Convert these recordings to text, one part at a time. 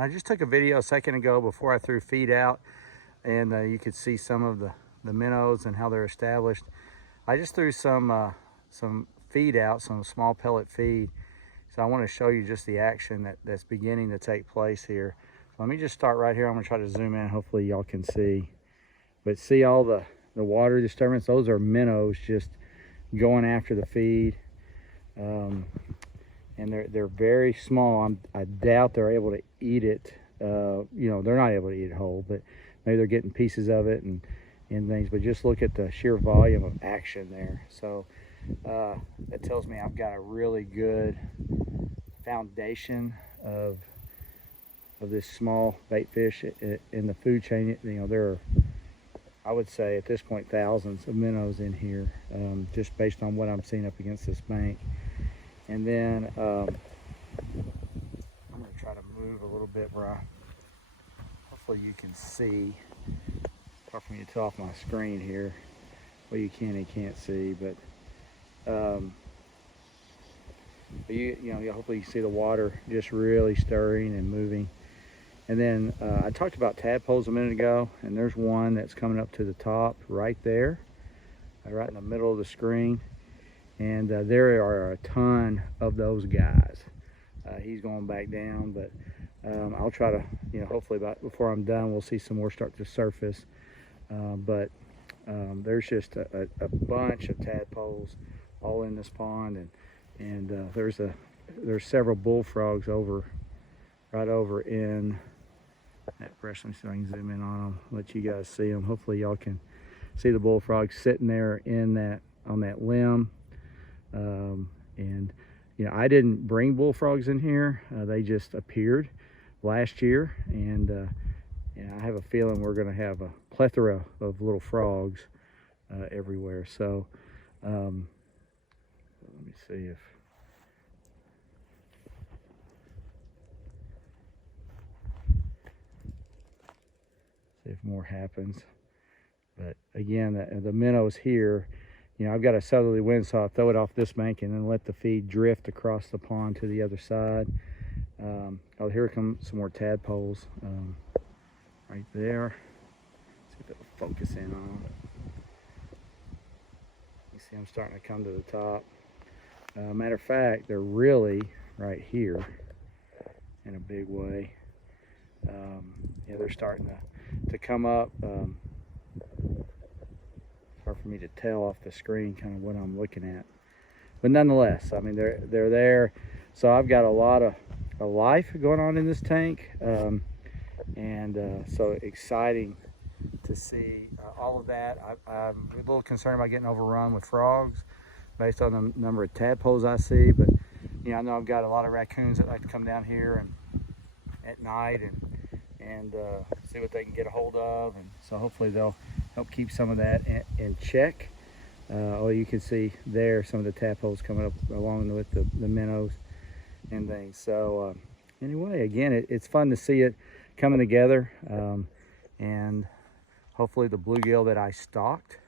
And I just took a video a second ago before I threw feed out, and you could see some of the minnows and how they're established. I just threw some feed out, some small pellet feed. So I want to show you just the action that's beginning to take place here. So let me just start right here. I'm going to try to zoom in. Hopefully y'all can see. But see all the water disturbance? Those are minnows just going after the feed. And they're very small. I doubt they're able to eat it. You know, they're not able to eat it whole, but maybe they're getting pieces of it and things. But just look at the sheer volume of action there. So that tells me I've got a really good foundation of this small bait fish in the food chain. You know, there are, I would say at this point, thousands of minnows in here, just based on what I'm seeing up against this bank. And then I'm going to try to move a little bit where hopefully you can see, apart from you to off my screen here, well, you can and can't see, but you know, hopefully you see the water just really stirring and moving. And then I talked about tadpoles a minute ago, and there's one that's coming up to the top right there, right in the middle of the screen. And there are a ton of those guys. He's going back down, but I'll try to, you know, hopefully before I'm done, we'll see some more start to surface. But there's just a bunch of tadpoles all in this pond, and there's several bullfrogs right over in that brush. Let me see if I can zoom in on them, let you guys see them. Hopefully y'all can see the bullfrogs sitting there on that limb. And you know, I didn't bring bullfrogs in here. They just appeared last year, and I have a feeling we're going to have a plethora of little frogs everywhere. So let me see if more happens. But again, the minnows here, you know, I've got a southerly wind, so I'll throw it off this bank and then let the feed drift across the pond to the other side. Oh, here come some more tadpoles right there. Let's see if it'll focus in on them. You see I'm starting to come to the top. Matter of fact, they're really right here in a big way. Yeah, they're starting to come up. Hard for me to tell off the screen kind of what I'm looking at, but nonetheless, I mean, they're there. So I've got a lot of life going on in this tank, and so exciting to see all of that. I'm a little concerned about getting overrun with frogs based on the number of tadpoles I see, but you know, I know I've got a lot of raccoons that like to come down here and at night and see what they can get a hold of, and so hopefully they'll help keep some of that in check. Oh, you can see there some of the tadpoles coming up along with the minnows and things. So anyway, again, it's fun to see it coming together, and hopefully the bluegill that I stocked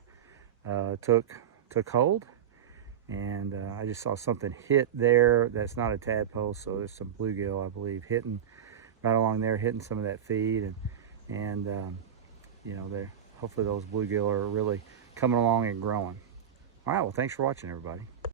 took hold. And I just saw something hit there that's not a tadpole, so there's some bluegill, I believe, hitting right along there, hitting some of that feed, and you know, hopefully those bluegill are really coming along and growing. All right, well, thanks for watching, everybody.